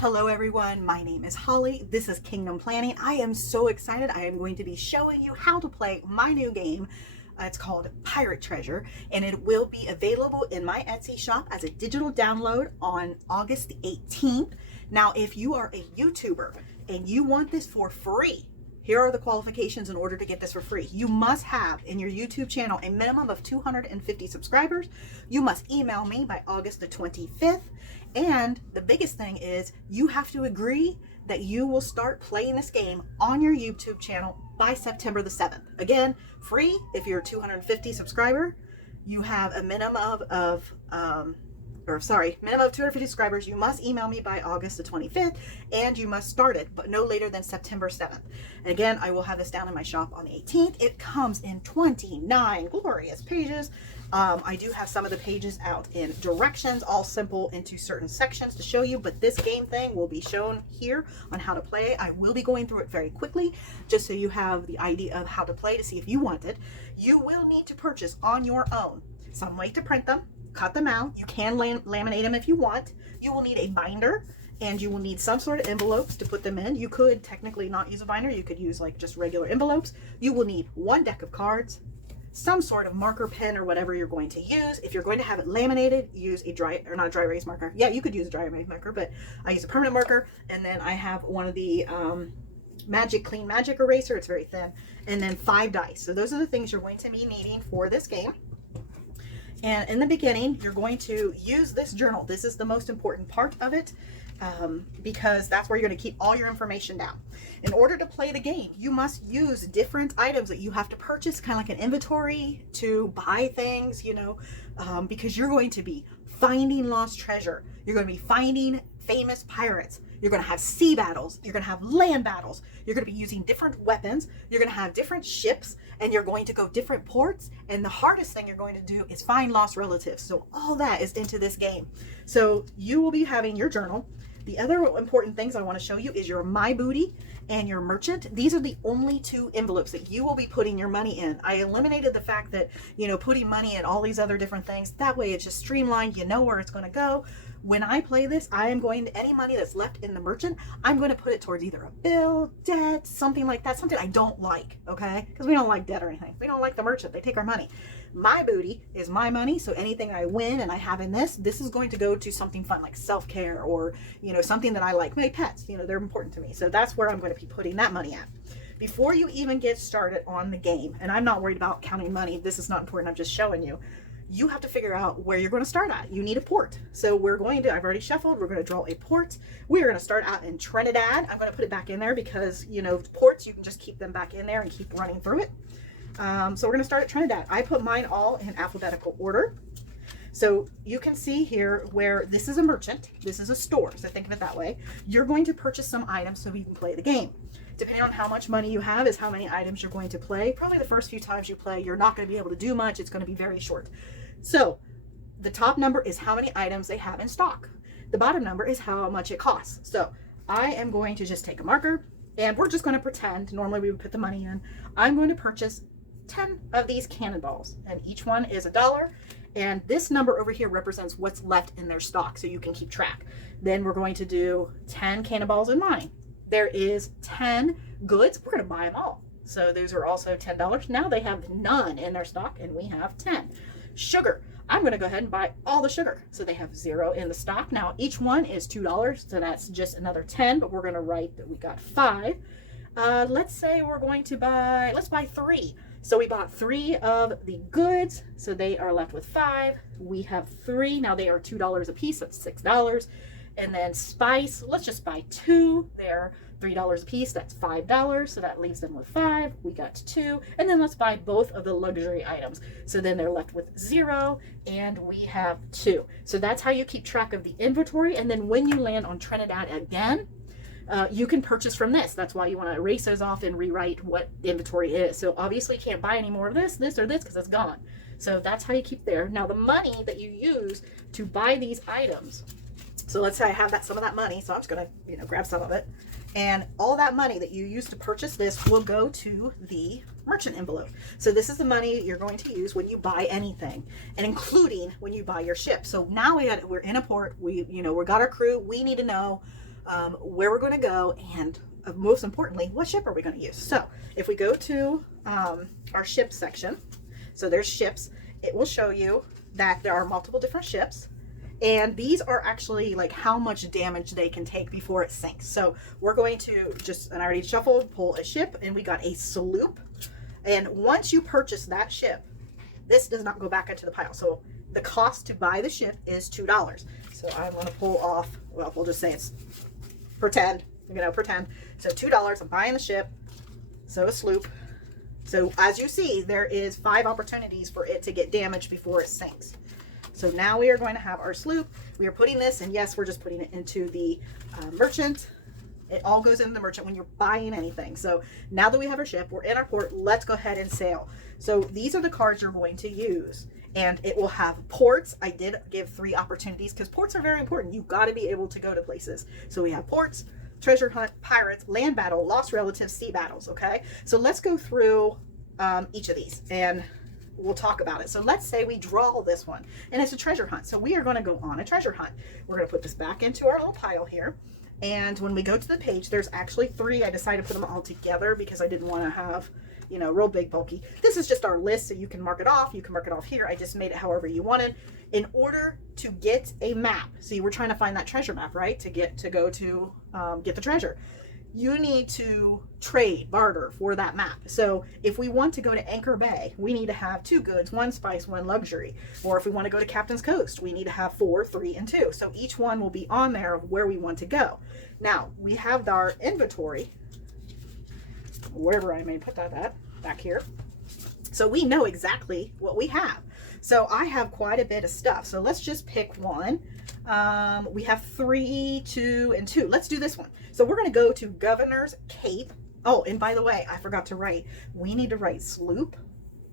Hello everyone, my name is Holly. This is Kingdom Planning. I am so excited. I am going to be showing you how to play my new game. It's called Pirate Treasure, and it will be available in my Etsy shop as a digital download on August the 18th. Now, if you are a YouTuber and you want this for free, here are the qualifications in order to get this for free. You must have in your YouTube channel a minimum of 250 subscribers. You must email me by August the 25th. And the biggest thing is you have to agree that you will start playing this game on your YouTube channel by September the 7th. Again, free if you're a 250 subscriber. You have a minimum of minimum of 250 subscribers. You must email me by August the 25th, and you must start it, but no later than September 7th. And again, I will have this down in my shop on the 18th. It comes in 29 glorious pages. I do have some of the pages out in directions, all simple into certain sections to show you, but this game thing will be shown here on how to play. I will be going through it very quickly, just so you have the idea of how to play to see if you want it. You will need to purchase on your own some way to print them, cut them out. You can laminate them if you want. You will need a binder, and you will need some sort of envelopes to put them in. You could technically not use a binder. You could use like just regular envelopes. You will need one deck of cards, some sort of marker pen or whatever you're going to use. If you're going to have it laminated, use a not a dry erase marker. Yeah, you could use a dry erase marker, but I use a permanent marker. And then I have one of the Clean Magic eraser. It's very thin. And then 5 dice. So those are the things you're going to be needing for this game. And in the beginning, you're going to use this journal. This is the most important part of it, because that's where you're going to keep all your information down. In order to play the game, you must use different items that you have to purchase, kind of like an inventory to buy things, because you're going to be finding lost treasure. You're going to be finding famous pirates. You're going to have sea battles. You're going to have land battles. You're going to be using different weapons. You're going to have different ships, and you're going to go different ports. And the hardest thing you're going to do is find lost relatives. So all that is into this game. So you will be having your journal. The other important things I want to show you is your My Booty and your Merchant. These are the only 2 envelopes that you will be putting your money in. I eliminated the fact that, putting money in all these other different things. That way it's just streamlined. You know where it's going to go. When I play this, I am going to, any money that's left in the Merchant, I'm going to put it towards either a bill, debt, something like that, something I don't like, okay? Because we don't like debt or anything. We don't like the Merchant. They take our money. My Booty is my money, so anything I win and I have in this is going to go to something fun like self-care or, something that I like. My pets, they're important to me. So that's where I'm going to be putting that money at. Before you even get started on the game, and I'm not worried about counting money. This is not important. I'm just showing you. You have to figure out where you're going to start at. You need a port. So I've already shuffled. We're going to draw a port. We're going to start out in Trinidad. I'm going to put it back in there because, ports, you can just keep them back in there and keep running through it. So we're going to start at Trinidad. I put mine all in alphabetical order. So you can see here where this is a merchant. This is a store. So think of it that way. You're going to purchase some items so you can play the game. Depending on how much money you have is how many items you're going to play. Probably the first few times you play, you're not going to be able to do much. It's going to be very short. So the top number is how many items they have in stock. The bottom number is how much it costs. So I am going to just take a marker, and we're just going to pretend, normally we would put the money in. I'm going to purchase 10 of these cannonballs, and each one is $1. And this number over here represents what's left in their stock, so you can keep track. Then we're going to do 10 cannonballs in mine. There is 10 goods. We're going to buy them all. So those are also $10. Now they have none in their stock, and we have 10. Sugar. I'm going to go ahead and buy all the sugar. So they have 0 in the stock. Now each one is $2, so that's just another 10, but we're going to write that we got 5. Let's say we're going to buy, let's buy 3. So we bought 3 of the goods, so they are left with 5. We have 3. Now they are $2 a piece. That's $6. And then spice, let's just buy 2. They're $3 a piece. That's $5. So that leaves them with 5. We got 2. And then let's buy both of the luxury items. So then they're left with 0, and we have 2. So that's how you keep track of the inventory. And then when you land on Trinidad again, you can purchase from this. That's why you want to erase those off and rewrite what the inventory is. So obviously you can't buy any more of this, or this, because it's gone. So that's how you keep there. Now the money that you use to buy these items, so let's say I have some of that money, so I'm just going to grab some of it. And all that money that you use to purchase this will go to the merchant envelope. So this is the money you're going to use when you buy anything, and including when you buy your ship. So now we're in a port. We got our crew. We need to know where we're going to go, and most importantly, what ship are we going to use. So if we go to our ship section, so there's ships, it will show you that there are multiple different ships. And these are actually like how much damage they can take before it sinks. So we're going to just, and I already shuffled, pull a ship, and we got a sloop. And once you purchase that ship, this does not go back into the pile. So the cost to buy the ship is $2. So I'm going to pull off, well, we'll just say it's pretend. So $2, I'm buying the ship. So a sloop. So as you see, there is 5 opportunities for it to get damaged before it sinks. So now we are going to have our sloop. We are putting this, and yes, we're just putting it into the merchant. It all goes into the merchant when you're buying anything. So now that we have our ship, we're in our port, let's go ahead and sail. So these are the cards you're going to use. And it will have ports. I did give 3 opportunities because ports are very important. You've got to be able to go to places. So we have ports, treasure hunt, pirates, land battle, lost relatives, sea battles, okay? So let's go through each of these, and we'll talk about it. So let's say we draw this one, and it's a treasure hunt. So we are going to go on a treasure hunt. We're going to put this back into our little pile here. And when we go to the page, there's actually 3. I decided to put them all together because I didn't want to have, you know, real big bulky. This is just our list, so you can mark it off. You can mark it off here. I just made it however you wanted. In order to get a map, see, we're trying to find that treasure map, right? To get to go to get the treasure. You need to trade, barter for that map. So if we want to go to Anchor Bay, we need to have 2 goods, 1 spice, 1 luxury. Or if we want to go to Captain's Coast, we need to have 4, 3, and 2. So each one will be on there of where we want to go. Now, we have our inventory, wherever I may put that at, back here. So we know exactly what we have. So I have quite a bit of stuff. So let's just pick one. We have 3, 2, and 2. Let's do this one. So we're going to go to Governor's Cape. Oh, and by the way, I forgot to write. We need to write sloop.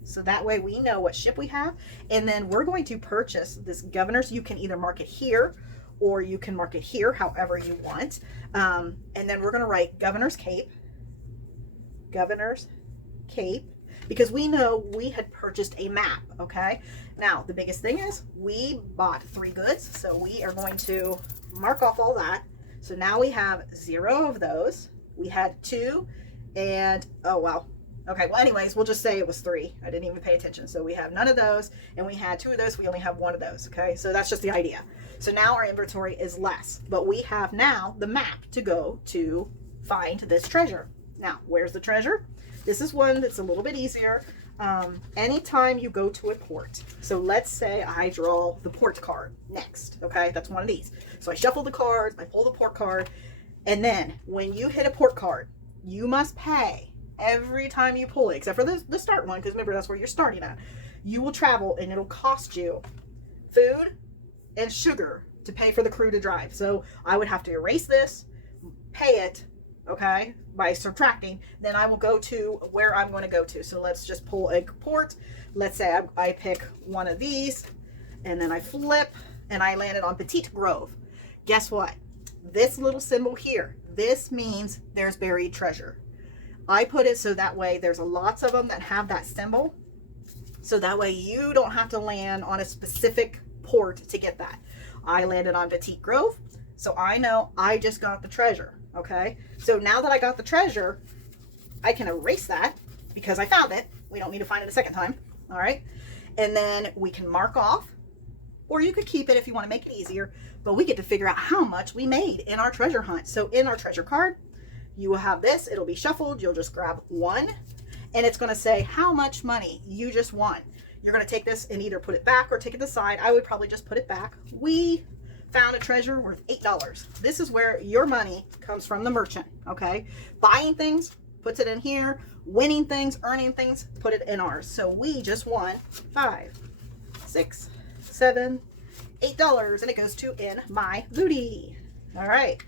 So that way we know what ship we have. And then we're going to purchase this Governor's. You can either mark it here or you can mark it here, however you want. And then we're going to write Governor's Cape. Governor's Cape. Because we know we had purchased a map, okay? Now, the biggest thing is we bought 3 goods, so we are going to mark off all that. So now we have 0 of those. We had 2, and, oh, well. Okay, well, anyways, we'll just say it was 3. I didn't even pay attention. So we have none of those, and we had 2 of those. We only have 1 of those, okay? So that's just the idea. So now our inventory is less, but we have now the map to go to find this treasure. Now, where's the treasure? This is one that's a little bit easier. Anytime you go to a port, so let's say I draw the port card next, okay? That's one of these. So I shuffle the cards, I pull the port card, and then when you hit a port card, you must pay every time you pull it, except for the start one, because remember, that's where you're starting at. You will travel, and it'll cost you food and sugar to pay for the crew to drive. So I would have to erase this, pay it, okay, by subtracting, then I will go to where I'm going to go to. So let's just pull a port. Let's say I pick one of these, and then I flip, and I landed on Petite Grove. Guess what? This little symbol here, this means there's buried treasure. I put it so that way there's lots of them that have that symbol. So that way you don't have to land on a specific port to get that. I landed on Petite Grove, so I know I just got the treasure. Okay, so now that I got the treasure, I can erase that because I found it. We don't need to find it a second time. All right, and then we can mark off, or you could keep it if you want to make it easier, but we get to figure out how much we made in our treasure hunt. So in our treasure card, you will have this. It'll be shuffled. You'll just grab one, and it's going to say how much money you just won. You're going to take this and either put it back or take it to the side. I would probably just put it back. We found a treasure worth $8. This is where your money comes from, the merchant, okay? Buying things, puts it in here. Winning things, earning things, put it in ours. So we just won $5, $6, $7, $8, and it goes to in my booty. All right.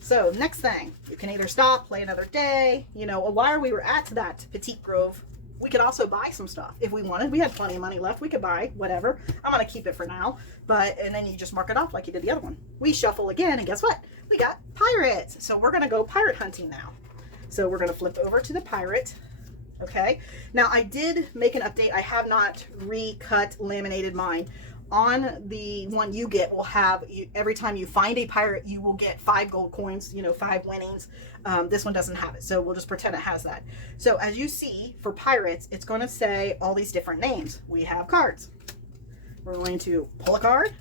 So next thing, you can either stop, play another day. You know, while we were at that Petite Grove, we could also buy some stuff if we wanted. We had plenty of money left. We could buy whatever. I'm going to keep it for now. And then you just mark it off like you did the other one. We shuffle again, and guess what? We got pirates. So we're going to go pirate hunting now. So we're going to flip over to the pirate. Okay. Now I did make an update. I have not recut laminated mine. on the one you get will have, every time you find a pirate, you will get 5 gold coins, 5 winnings. This one doesn't have it, so we'll just pretend it has that. So as you see, for pirates, it's going to say all these different names. We have cards. We're going to pull a card,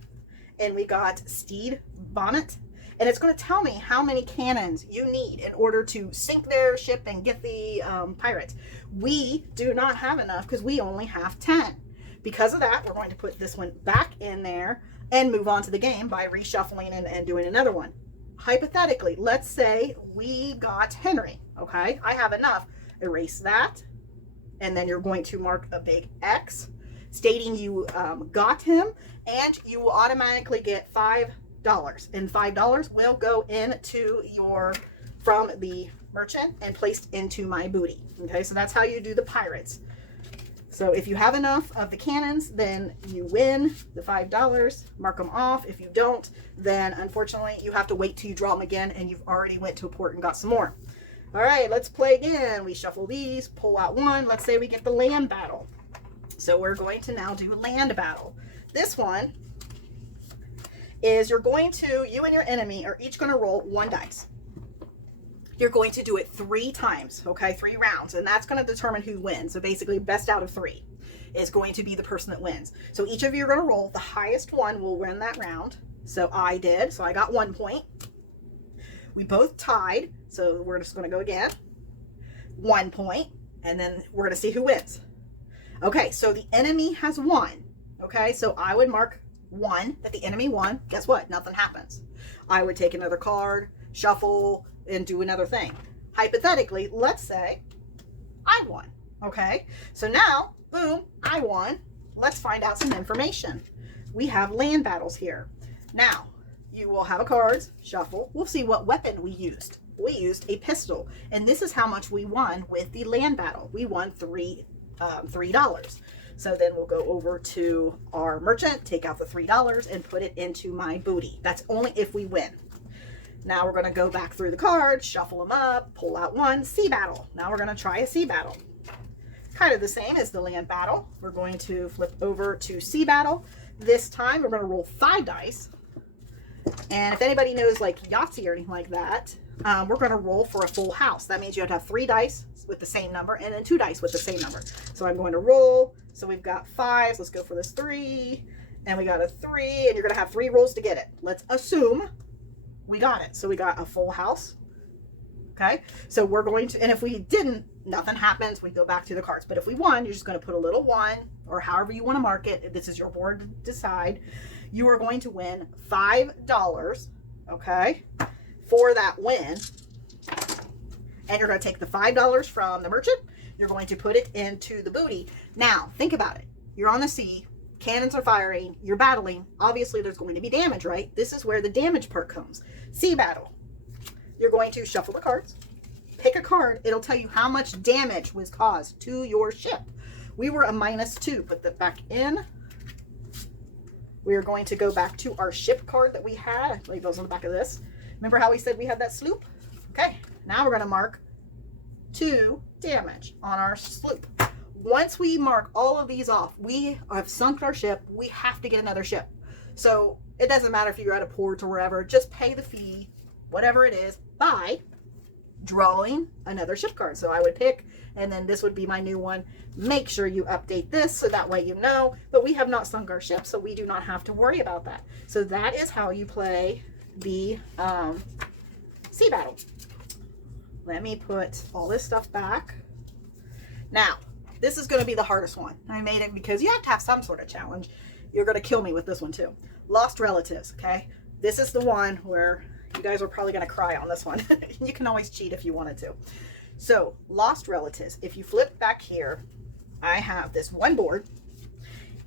and we got Steed Bonnet, and it's going to tell me how many cannons you need in order to sink their ship and get the pirate. We do not have enough because we only have 10. Because of that, we're going to put this one back in there and move on to the game by reshuffling and doing another one. Hypothetically, let's say we got Henry, okay? I have enough. Erase that, and then you're going to mark a big X stating you got him, and you will automatically get $5. And $5 will go into from the merchant and placed into my booty. Okay, so that's how you do the pirates. So if you have enough of the cannons, then you win the $5, mark them off. If you don't, then unfortunately you have to wait till you draw them again, and you've already went to a port and got some more. All right, let's play again. We shuffle these, pull out one. Let's say we get the land battle. So we're going to now do land battle. This one is you and your enemy are each going to roll 1 dice. You're going to do it 3 times, okay? 3 rounds, and that's going to determine who wins. So basically, best out of 3 is going to be the person that wins. So each of you are going to roll. The highest one will win that round. So I did. So I got 1 point. We both tied. So we're just going to go again. 1 point, and then we're going to see who wins. Okay, so the enemy has won. Okay, so I would mark 1 that the enemy won. Guess what? Nothing happens. I would take another card, shuffle, and do another thing. Hypothetically, let's say I won. Okay, so now, boom, I won. Let's find out some information. We have land battles here. Now, you will have a cards, shuffle. We'll see what weapon we used. We used a pistol, and this is how much we won with the land battle. We won $3. So then we'll go over to our merchant, take out the $3 and put it into my booty. That's only if we win. Now we're going to go back through the cards, shuffle them up, pull out one, sea battle. Now we're going to try a sea battle. Kind of the same as the land battle. We're going to flip over to sea battle. This time we're going to roll 5 dice. And if anybody knows like Yahtzee or anything like that, we're going to roll for a full house. That means you have to have 3 dice with the same number and then 2 dice with the same number. So I'm going to roll. So we've got 5. Let's go for this 3. And we got a 3. And you're going to have 3 rolls to get it. Let's assume we got it. So we got a full house. Okay. So we're going to, and if we didn't, nothing happens. We go back to the cards. But if we won, you're just going to put a little 1 or however you want to mark it. This is your board to decide. You are going to win $5. Okay. For that win. And you're going to take the $5 from the merchant. You're going to put it into the booty. Now, think about it. You're on the sea. Cannons are firing. You're battling. Obviously, there's going to be damage, right? This is where the damage part comes. Sea battle. You're going to shuffle the cards. Pick a card. It'll tell you how much damage was caused to your ship. We were a -2. Put that back in. We are going to go back to our ship card that we had. I believe it was on the back of this. Remember how we said we had that sloop? Okay. Now we're going to mark 2 damage on our sloop. Once we mark all of these off, we have sunk our ship. We have to get another ship. So it doesn't matter if you're at a port or wherever. Just pay the fee, whatever it is, by drawing another ship card. So I would pick, and then this would be my new one. Make sure you update this so that way you know. But we have not sunk our ship, so we do not have to worry about that. So that is how you play the sea battle. Let me put all this stuff back. Now, this is going to be the hardest one. I made it because you have to have some sort of challenge. You're going to kill me with this one too. Lost relatives, okay? This is the one where you guys are probably going to cry on this one. You can always cheat if you wanted to. So, lost relatives. If you flip back here, I have this one board.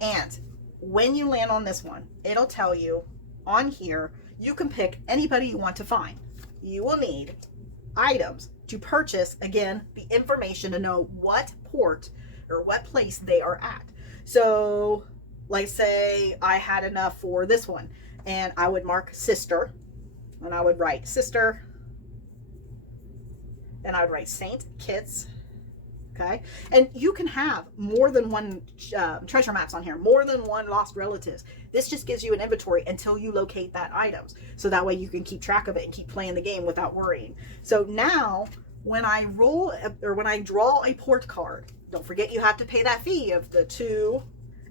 And when you land on this one, it'll tell you on here, you can pick anybody you want to find. You will need items to purchase, again, the information to know what port or what place they are at. So, like say I had enough for this one, and I would mark sister, and I would write sister, and I would write St. Kitts, okay? And you can have more than one treasure maps on here, more than one lost relatives. This just gives you an inventory until you locate that items. So that way you can keep track of it and keep playing the game without worrying. So now when I when I draw a port card, don't forget you have to pay that fee of the 2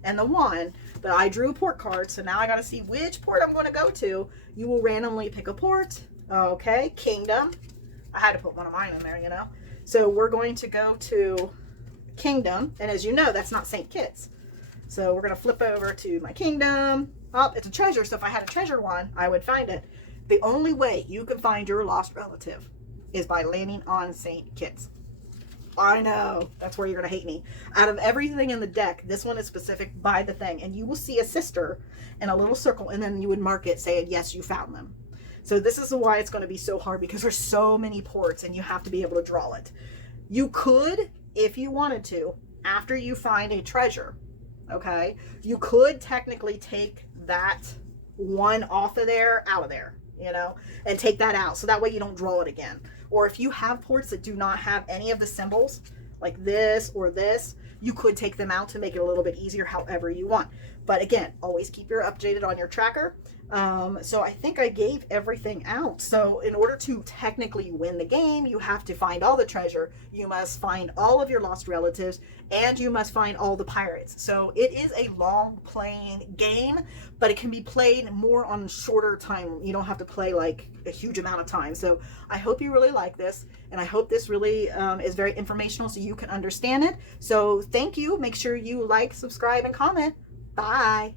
and the 1, but I drew a port card, so now I gotta see which port I'm gonna go to. You will randomly pick a port. Okay, Kingdom. I had to put one of mine in there, you know. So we're going to go to Kingdom, and as you know, that's not St. Kitts. So we're gonna flip over to my Kingdom. Oh, it's a treasure, so if I had a treasure one, I would find it. The only way you can find your lost relative is by landing on St. Kitts. I know, that's where you're gonna hate me. Out of everything in the deck, this one is specific by the thing, and you will see a sister in a little circle, and then you would mark it saying, yes, you found them. So this is why it's gonna be so hard, because there's so many ports and you have to be able to draw it. You could, if you wanted to, after you find a treasure, okay, you could technically take that one off of there, out of there, you know, and take that out. So that way you don't draw it again. Or if you have ports that do not have any of the symbols, like this or this, you could take them out to make it a little bit easier however you want. But again, always keep your updated on your tracker. So I think I gave everything out. So in order to technically win the game, you have to find all the treasure, you must find all of your lost relatives, and you must find all the pirates. So it is a long playing game, but it can be played more on shorter time. You don't have to play like a huge amount of time. So I hope you really like this, and I hope this really is very informational so you can understand it. So thank you. Make sure you like, subscribe, and comment. Bye.